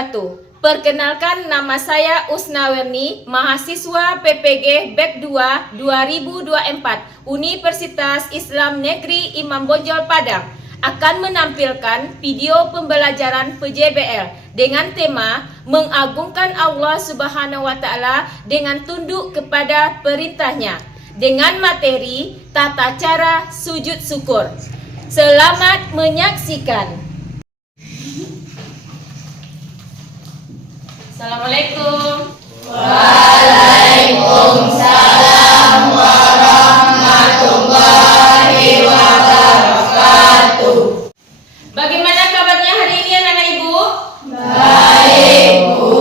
wabarakatuh. Perkenalkan, nama saya Usna Werni, mahasiswa PPG BEK 2 2024 Universitas Islam Negeri Imam Bonjol Padang, akan menampilkan video pembelajaran PJBL dengan tema mengagungkan Allah Subhanahu wa Ta'ala dengan tunduk kepada perintahnya, dengan materi tata cara sujud syukur. Selamat menyaksikan. Assalamualaikum. Waalaikumsalam warahmatullahi wabarakatuh. Bagaimana kabarnya hari ini anak ibu? Baik, Bu.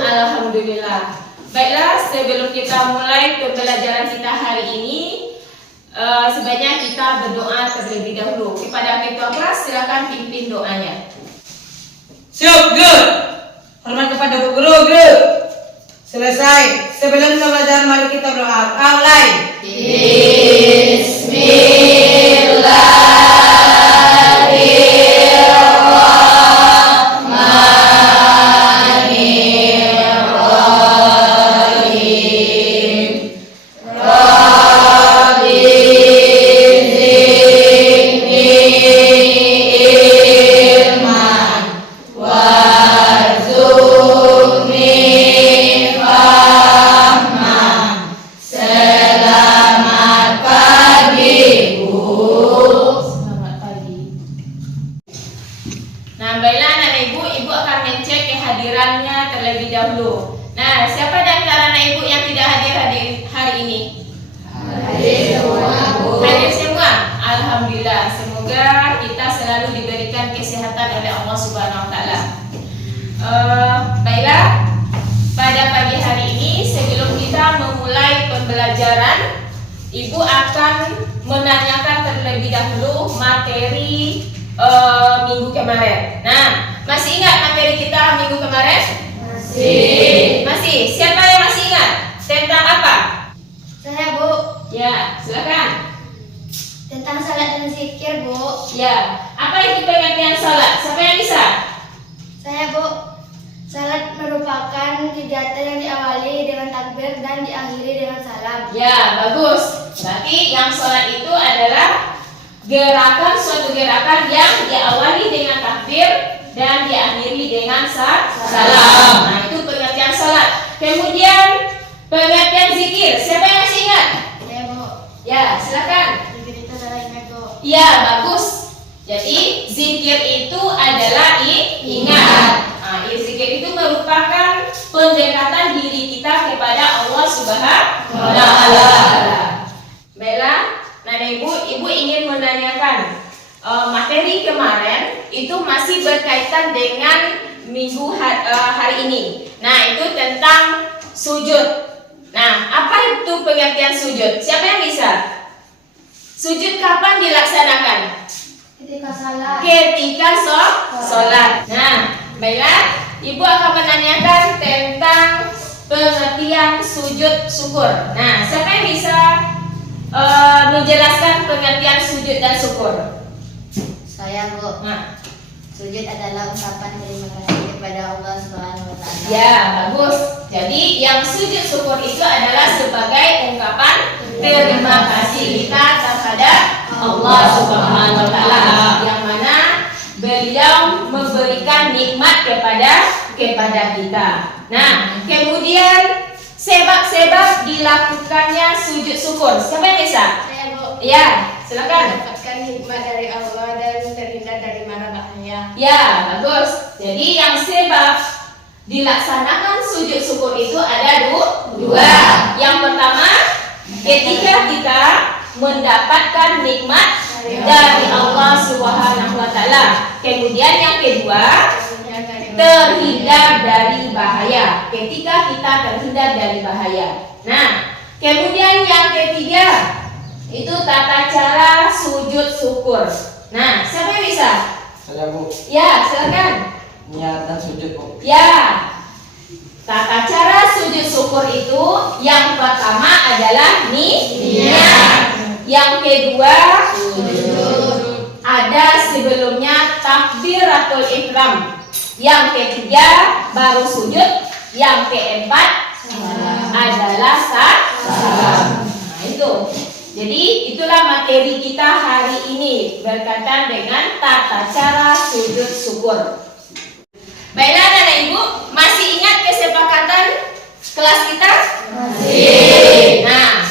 Alhamdulillah. Baiklah, sebelum kita mulai pembelajaran kita hari ini, sebaiknya kita berdoa terlebih dahulu. Kepada ketua kelas, silakan pimpin doanya. Siap, guru. Hormat kepada Bu Guru, guru. Selesai. Sebelum pembelajaran mari kita berdoa. Mulai. Nah, baiklah anak ibu, ibu akan mencek kehadirannya terlebih dahulu. Nah, siapa di antara anak ibu yang tidak hadir hari ini? Hadir semua, Bu. Hadir semua. Alhamdulillah. Semoga kita selalu diberikan kesehatan oleh Allah Subhanahu wa Ta'ala. Baiklah, pada pagi hari ini sebelum kita memulai pembelajaran, ibu akan menanyakan terlebih dahulu materi minggu kemarin. Nah, masih ingat materi kita minggu kemarin? Masih. Siapa yang masih ingat? Tentang apa? Saya, Bu. Ya, silakan. Tentang salat dan zikir, Bu. Ya, apa itu pengertian salat? Siapa yang bisa? Saya, Bu. Salat merupakan kegiatan yang diawali dengan takbir dan diakhiri dengan salam. Ya, bagus. Berarti yang salat itu adalah suatu gerakan yang diawali dengan takbir dan diakhiri dengan salam. Nah, itu pengertian salat. Kemudian pengertian zikir. Siapa yang masih ingat? Ya, Bu. Ya, silakan. Zikir itu adalah ingat, Bu. Ya, bagus. Jadi zikir itu adalah ingat. Nah, zikir itu merupakan pendekatan diri kita kepada Allah Subhanahu wa Ta'ala. Baiklah, nah ibu ingin menanyakan materi kemarin itu masih berkaitan dengan minggu hari ini. Nah, itu tentang sujud. Nah, apa itu pengertian sujud? Siapa yang bisa? Sujud kapan dilaksanakan? Ketika salat. Ketika sholat. Nah, baiklah, ibu akan menanyakan tentang pengertian sujud syukur. Nah, siapa yang bisa menjelaskan pengertian sujud dan syukur? Saya, Bu. Nah, Sujud adalah ungkapan terima kasih kepada Allah Subhanahu wa Ta'ala. ya, bagus. Jadi yang sujud syukur itu adalah sebagai ungkapan terima kasih kita kepada Allah Subhanahu wa Ta'ala, yang mana beliau memberikan nikmat kepada kita. Nah, kemudian sebab-sebab dilakukannya sujud syukur. Siapa yang bisa? Saya, Bu. Ya, silakan. Mendapatkan hikmat dari Allah dan terhindar dari mara bahaya. Ya, bagus. Jadi yang sebab dilaksanakan sujud syukur itu ada dua. Yang pertama, ketika kita mendapatkan nikmat dari Allah Subhanahu wa Ta'ala. Kemudian yang kedua, terhindar dari bahaya. Ketika kita terhindar dari bahaya. Nah, kemudian yang ketiga itu tata cara sujud syukur. Nah, siapa yang bisa? Saya, Bu. Ya, silakan. Niatan sujud, Bu. Ya, tata cara sujud syukur itu yang pertama adalah niat. Yang kedua, ada sebelumnya takbiratul ihram. Yang ketiga baru sujud. Yang keempat adalah salam. Nah, itu. Jadi itulah materi kita hari ini berkaitan dengan tata cara sujud syukur. Baiklah anak ibu, masih ingat kesepakatan kelas kita? Masih. Nah,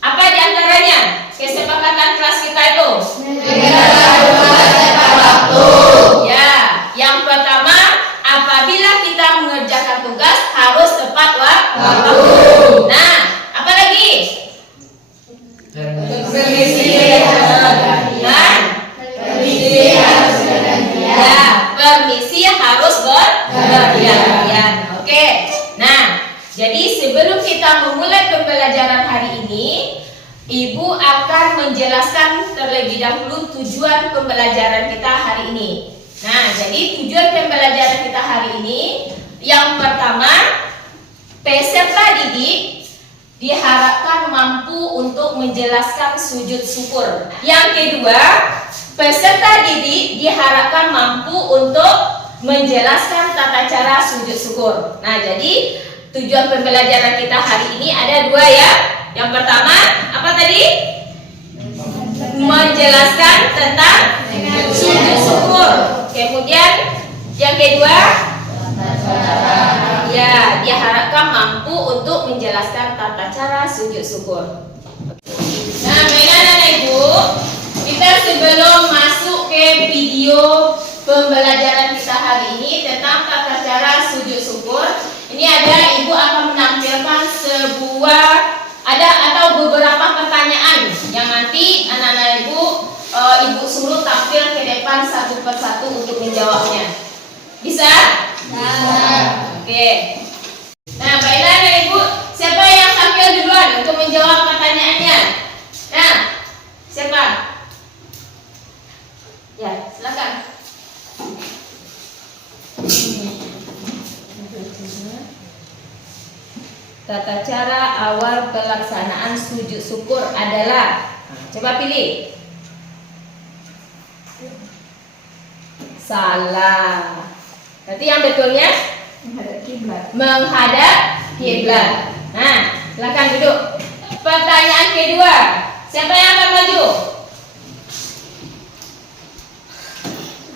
apa diantaranya kesepakatan kelas kita itu? Tepat waktu. Ya, yang pertama apabila kita mengerjakan tugas harus tepat waktu. Nah, apa lagi? Permisi harus bergantian. Oke. Nah, jadi sebelum kita memulai pembelajaran hari ini, Ibu akan menjelaskan terlebih dahulu tujuan pembelajaran kita hari ini. Nah, jadi tujuan pembelajaran kita hari ini yang pertama, peserta didik diharapkan mampu untuk menjelaskan sujud syukur. Yang kedua, peserta didik diharapkan mampu untuk menjelaskan tata cara sujud syukur. Nah, jadi tujuan pembelajaran kita hari ini ada dua ya. Yang pertama, apa tadi? Menjelaskan tentang sujud syukur. Kemudian yang kedua, ya, diharapkan mampu untuk menjelaskan tata cara sujud syukur. Nah, baiklah anak ibu, kita sebelum masuk ke video pembelajaran kita hari ini tentang tata cara sujud syukur, ini ada ibu akan menampilkan atau beberapa pertanyaan yang nanti anak-anak ibu suruh tampil ke depan satu persatu untuk menjawabnya. Bisa? Oke. Nah, baiklah anak ibu, siapa yang tampil duluan untuk menjawab pertanyaannya? Nah, siapa? Ya, silakan. Tata cara awal pelaksanaan sujud syukur adalah, coba pilih. Salah. Berarti yang betulnya menghadap kiblat. Nah, silakan duduk. Pertanyaan kedua, siapa yang akan maju?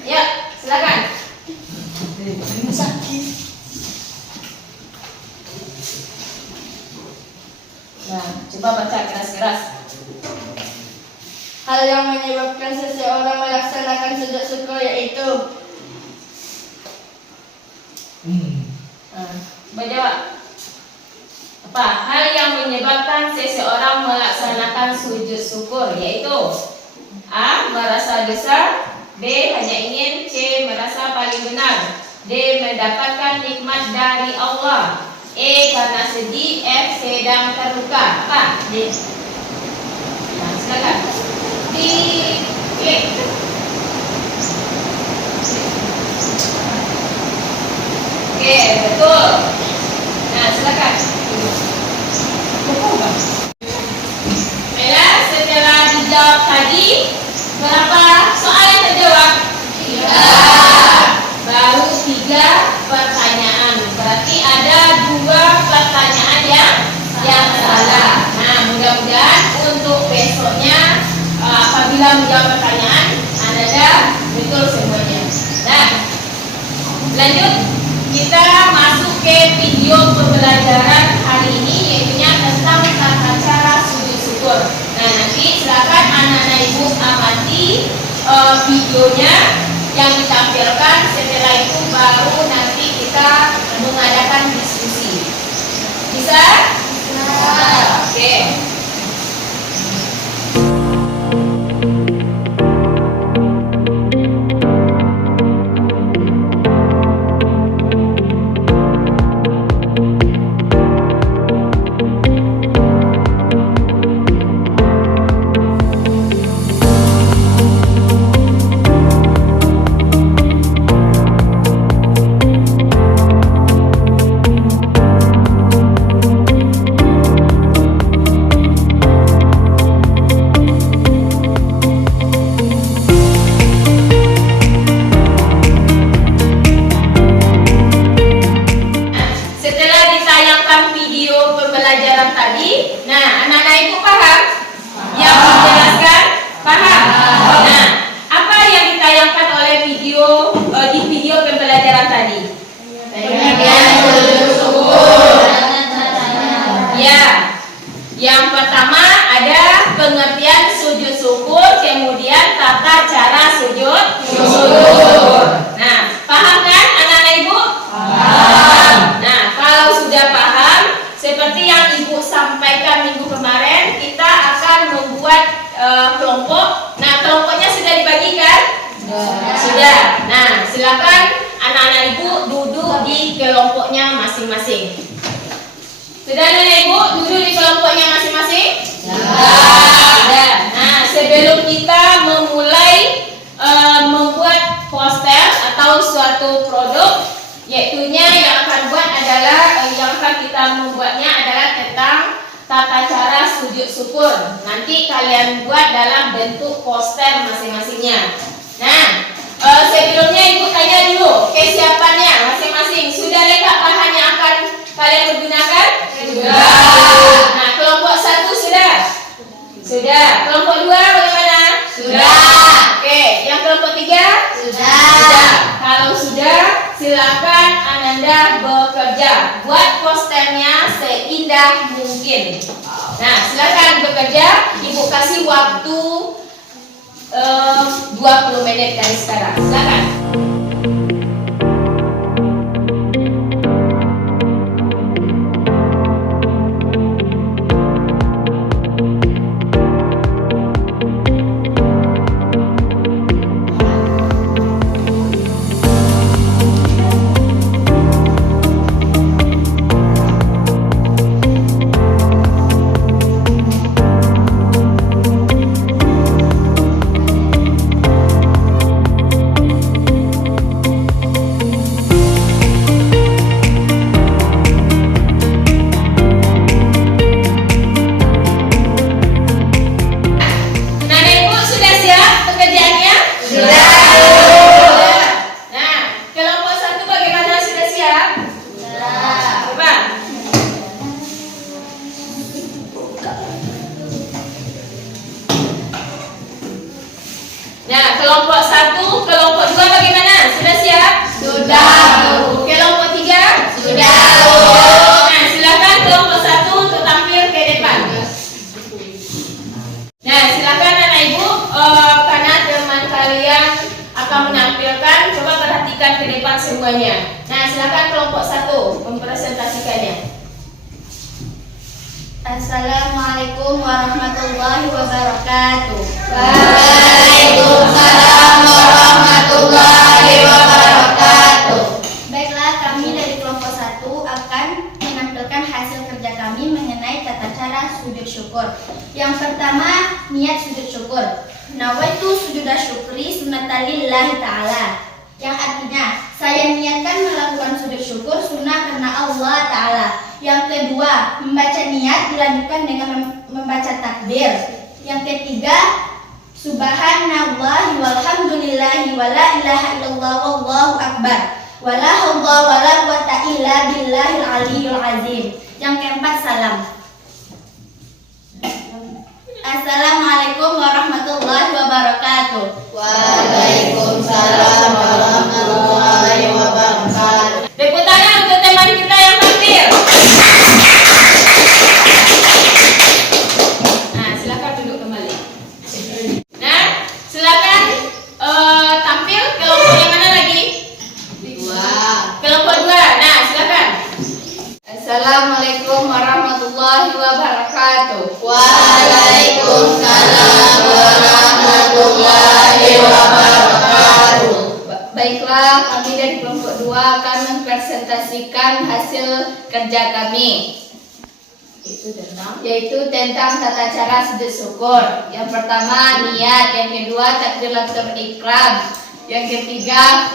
Ya, silakan. Nah, coba baca keras-keras. Hal yang menyebabkan seseorang melaksanakan sujud syukur yaitu Menjawab. Apa? Hal yang menyebabkan seseorang melaksanakan sujud syukur yaitu A. Merasa dosa, B. Hanya ingin, C. Merasa paling benar, D. Mendapatkan nikmat dari Allah, E. Karena sedih, F. Sedang terluka. Apa? D. Nah, silakan diklik. Oke, betul. Nah, silakan. Baiklah, setelah dijawab tadi, berapa soal yang terjawab? 3. Baru 3 pertanyaan. Berarti ada 2 pertanyaan yang salah. Nah, mudah-mudahan untuk besoknya apabila menjawab pertanyaan Anda betul semuanya. Nah, lanjut. Kita masuk ke video pembelajaran hari ini, yaitu tentang tata cara sujud syukur. Nah, nanti silakan anak-anak ibu amati videonya yang ditampilkan. Setelah itu baru nanti kita mengadakan diskusi. Bisa? Oke. Nah, anak-anak ibu paham? Yang menjelaskan paham? Nah, apa yang ditayangkan oleh video di video pembelajaran tadi? Pengertian sujud syukur. Ya. Yang pertama ada pengertian sujud syukur, kemudian tata cara sujud syukur. Nah, paham kan anak-anak ibu? Paham. Nah, kalau sudah paham, seperti yang ibu sampaikan minggu kemarin, kita akan membuat kelompok. Nah, kelompoknya sudah dibagikan? Sudah. Nah, silakan anak-anak ibu duduk di kelompoknya masing-masing. Sudah anak-anak ibu duduk di kelompoknya masing-masing? Sudah. Nah, sebelum kita memulai membuat poster atau suatu produk, yaitunya yang akan buat adalah yang akan kita membuatnya adalah tentang tata cara sujud syukur. Nanti kalian buat dalam bentuk poster masing-masingnya. Nah, sebelumnya ibu tanya dulu kesiapannya masing-masing. Sudah lengkap bahan yang akan kalian pergunakan? Sudah. Nah, kelompok 1 sudah? Sudah. Kelompok 2 bagaimana? Sudah. Oke, yang kelompok 3? Sudah. Kalau sudah, silakan Ananda bekerja. Buat posternya seindah mungkin. Nah, silakan bekerja. Ibu kasih waktu 20 menit dari sekarang. Silakan. Nah, kelompok 1, kelompok 2 bagaimana? Sudah siap? Sudah. Kelompok 3? Sudah. Nah, silakan kelompok 1 untuk tampil ke depan. Nah, silakan anak ibu, karena teman kalian akan menampilkan, coba perhatikan ke depan semuanya. Nah, silakan kelompok 1 mempresentasikannya. Assalamualaikum warahmatullahi wabarakatuh. Waalaikumsalam warahmatullahi wabarakatuh. Baiklah, kami dari kelompok 1 akan menampilkan hasil kerja kami mengenai tata cara sujud syukur. Yang pertama, niat sujud syukur. Nawaitu sujuda syukri sunnatan lillahi ta'ala. Yang artinya, saya niatkan melakukan sujud syukur sunnah karena Allah Ta'ala. Yang kedua, membaca niat dilanjutkan dengan membaca takbir. Yang ketiga, subhanallahi walhamdulillahi wala ilaha illallah wallahu akbar. Wala haula wala quwata illa billahil aliyyil azim. Yang keempat, salam. Assalamualaikum warahmatullahi wabarakatuh. Waalaikumsalam warahmatullahi wabarakatuh. Tepuk tangan untuk teman kita yang tampil. Nah, silakan duduk kembali. Nah, silakan tampil kelompok yang mana lagi? Kelompok 2. Nah, silakan. Assalamualaikum warahmatullahi wabarakatuh. Waalaikumsalam warahmatullahi wabarakatuh. Baiklah, kami dari kelompok 2 akan mempresentasikan hasil kerja kami, yaitu tentang tata cara sujud syukur. Yang pertama, niat. Yang kedua, takbiratul ihram. Yang ketiga,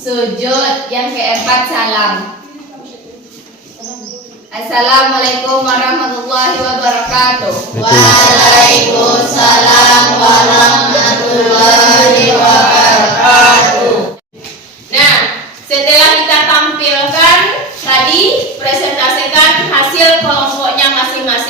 sujud. Yang keempat, salam. Assalamualaikum warahmatullahi wabarakatuh. Waalaikumsalam warahmatullahi wabarakatuh. Nah, setelah kita tampilkan tadi, presentasikan hasil kelompoknya masing-masing.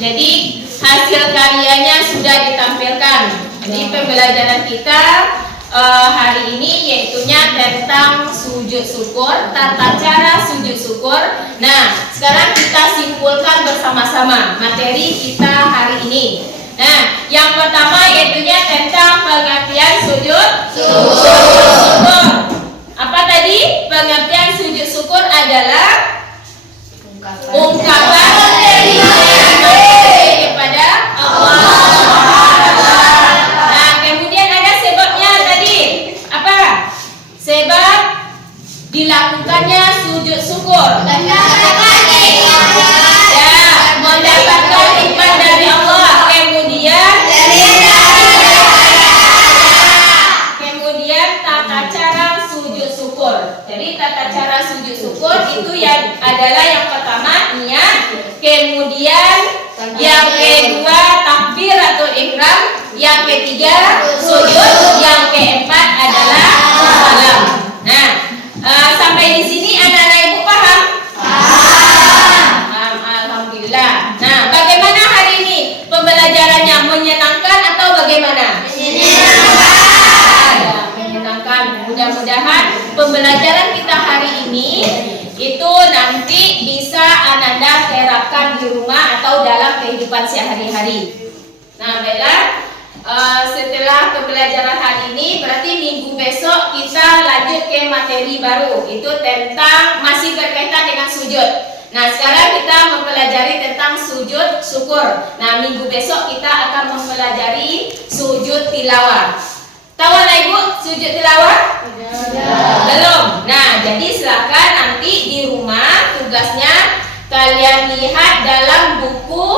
Jadi hasil karyanya sudah ditampilkan. Jadi pembelajaran kita hari ini yaitunya tentang sujud syukur, tata cara sujud syukur. Nah, sekarang kita simpulkan bersama-sama materi kita hari ini. Nah, yang pertama yaitunya tentang pengertian sujud syukur. Apa tadi? Pengertian sujud syukur adalah ungkapan terima kasih kepada Allah. Nah, kemudian ada sebabnya tadi. Apa? Sebab dilakukannya sujud syukur. Ya, mendapatkan nikmat dari Allah. Kemudian tata cara sujud syukur. Jadi tata cara sujud syukur itu yang adalah yang pertama niat, kemudian yang kedua takbir atau ihram, yang ketiga sujud, yang keempat adalah salam. Nah, sampai di sini anak-anak ibu paham? Paham, alhamdulillah. Nah, bagaimana hari ini pembelajarannya, menyenangkan atau bagaimana? Menyenangkan. Mudah-mudahan pembelajaran kita hari ini itu nanti bisa Ananda terapkan di rumah atau dalam kehidupan sehari-hari. Nah, baiklah, setelah pembelajaran hari ini berarti minggu besok kita lanjut ke materi baru, itu tentang masih berkaitan dengan sujud. Nah, sekarang kita mempelajari tentang sujud syukur. Nah, minggu besok kita akan mempelajari sujud tilawah. Tahu anak ibu sujud tilawah? Belum. Nah, jadi silakan nanti di rumah tugasnya kalian lihat dalam buku